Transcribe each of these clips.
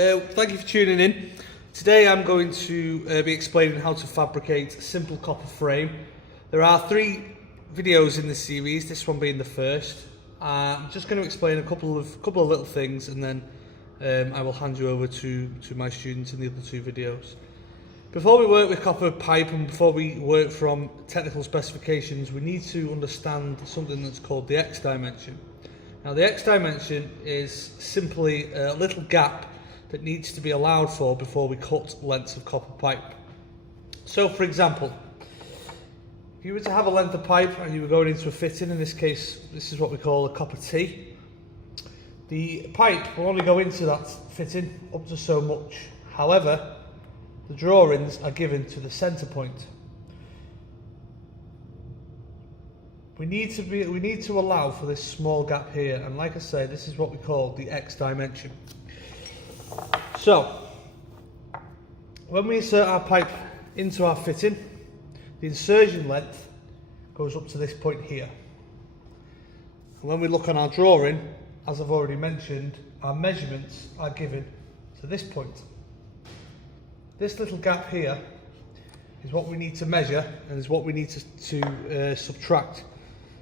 Thank you for tuning in. Today I'm going to be explaining how to fabricate a simple copper frame. There are 3 videos in this series, this one being the first. I'm just going to explain a couple of little things, and then I will hand you over to my students in the other 2 videos. Before we work with copper pipe and before we work from technical specifications, we need to understand something that's called the X dimension. Now the X dimension is simply a little gap that needs to be allowed for before we cut lengths of copper pipe. So for example, if you were to have a length of pipe and you were going into a fitting, in this case this is what we call a copper T, the pipe will only go into that fitting up to so much. However, the drawings are given to the centre point. We need to allow for this small gap here, and like I say, this is what we call the X dimension. So, when we insert our pipe into our fitting, the insertion length goes up to this point here. And when we look on our drawing, as I've already mentioned, our measurements are given to this point. This little gap here is what we need to measure, and is what we need to subtract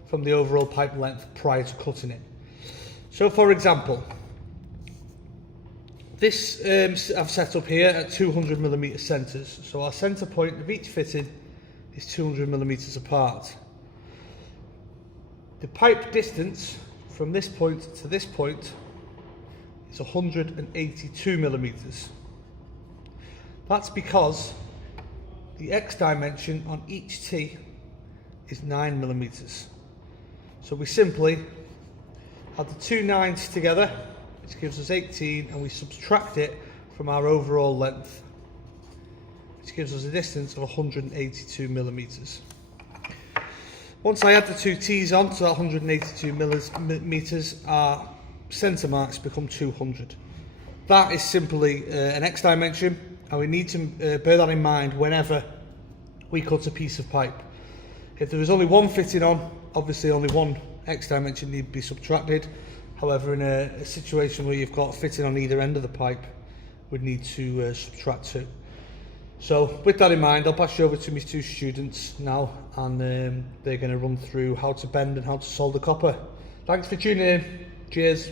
from the overall pipe length prior to cutting it. So for example, this I've set up here at 200mm centres, so our centre point of each fitting is 200mm apart. The pipe distance from this point to this point is 182mm. That's because the X dimension on each T is 9mm. So we simply add the 2 9s together, which gives us 18, and we subtract it from our overall length, which gives us a distance of 182mm. Once I add the 2 T's on to that 182mm, our centre marks become 200. That is simply an X dimension, and we need to bear that in mind whenever we cut a piece of pipe. If there is only one fitting on, obviously only one X dimension need to be subtracted. However, in a situation where you've got a fitting on either end of the pipe, we'd need to subtract 2. So with that in mind, I'll pass you over to my 2 students now, and they're going to run through how to bend and how to solder copper. Thanks for tuning in. Cheers.